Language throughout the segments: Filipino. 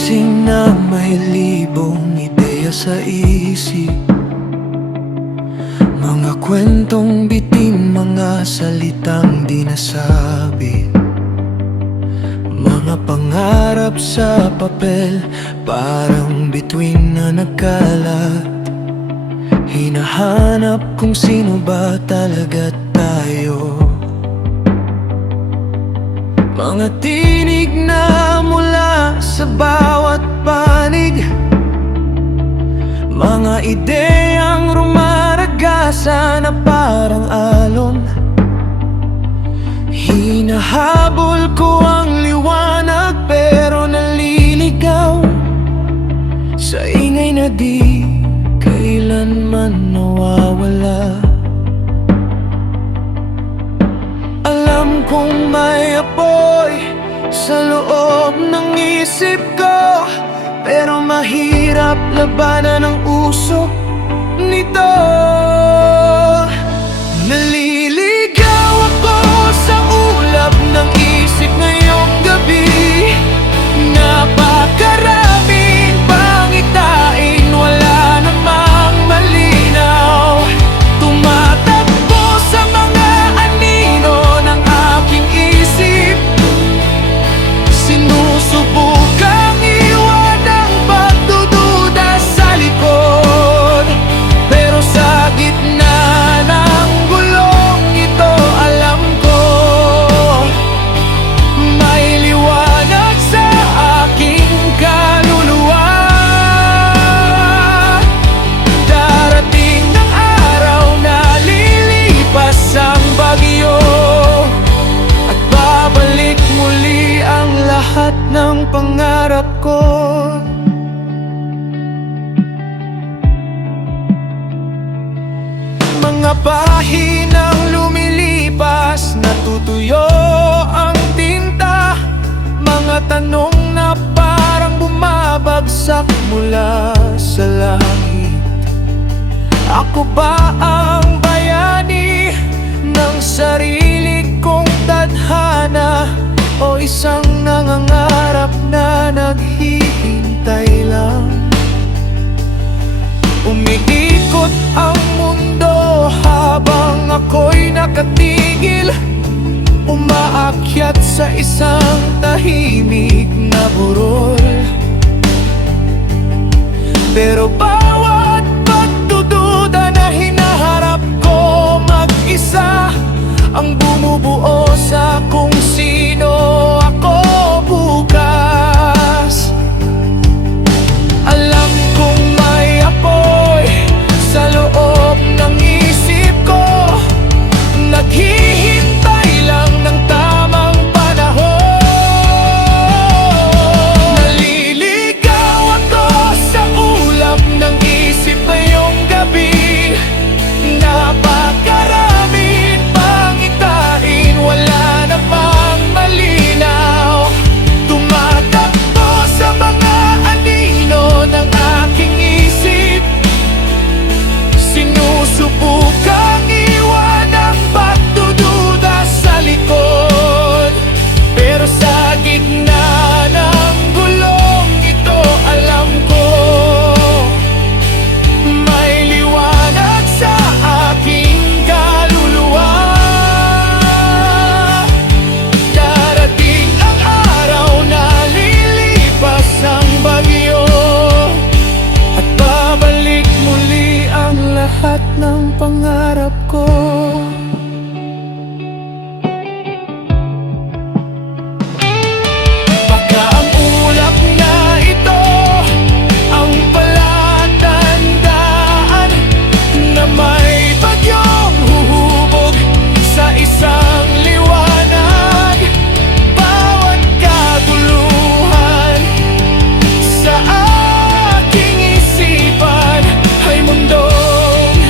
gising na may libong ideya sa isip. Mga kwentong bitin, mga salitang di nasabi. Mga pangarap sa papel, parang bituin na nagkalat. Hinahanap kung sino ba talaga tayo. Mga tinig na mula sa bawat panig, mga ideyang rumaragasa na parang alon. Hinahabol ko ang liwanag pero naliligaw sa ingay na di kailanman nawawala. Alam kong may apoy sa loob ng isip ko, pero mahirap labanan ang usok nito. Naliligaw ako sa ulap ng isip ngayong gabi. Napakaraming pangitain, wala namang malinaw. Tumatakbo sa mga anino ng aking isip. Sinusubukang iwan ang pagdududa sa likod, pero sa gitna ng gulong ito alam ko may liwanag sa aking kaluluwa. Darating ang araw na lilipas ang bagyo at babalik muli ang lahat ng pangarap ko. Mga pahinang lumilipas, natutuyo ang tinta. Mga tanong na parang bumabagsak mula sa langit. Ako ba ang bayani ng sarili kong tadhana, o isang nangangarap na naghihintay lang? Umiikot ang mundo habang ako'y nakatigil, umaakyat sa isang tahimik na burol. Pero bawat pagdududa na hinaharap ko mag-isa ang bumubuo sa kung sino ako bukas. Alam kong may apoy sa loob ng isip ko, naghihintay lang ng tamang panahon. Naliligaw ako sa ulap ng isip ngayong gabi. Napakaraming pangitain, wala namang malinaw. Tumatakbo sa mga anino ng aking isip. Sinusubukang iwan ang pagdududa sa likod, pero sa gitna ng gulong ito alam ko may liwanag sa aking kaluluwa. Darating ang araw na lilipas ang bagyo at babalik muli ang lahat ng pangarap ko. Baka ang ulap na ito ang palatandaan na may bagyong huhubog sa isang liwanag. Bawat kaguluhan sa aking isipan ay mundong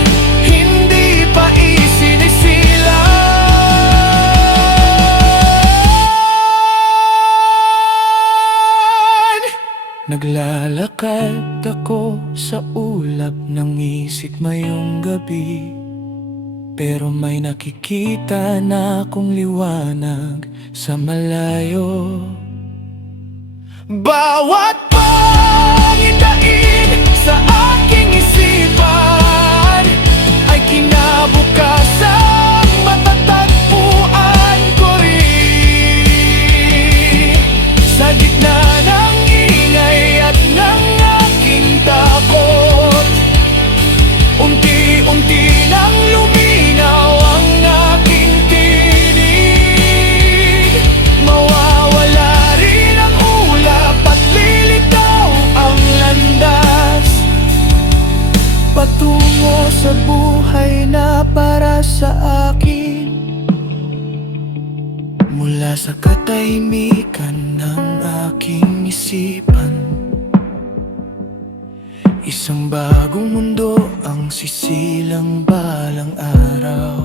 hindi pa isinisilang. Naglalakad ako sa ulap ng isip ngayong gabi, pero may nakikita na akong liwanag sa malayo. Bawat pangitain sa aking isipan ay kinabukasan matatagpuan ko rin. Sa gitna ng ingay at ng aking takot, unti-unti nang luminaw ang aking tinig. Mawawala rin ang ulap at lilitaw ang landas patungo sa buhay na para sa akin. Mula sa katahimikan ng aking isipan, isang bagong mundo ang sisilang balang araw.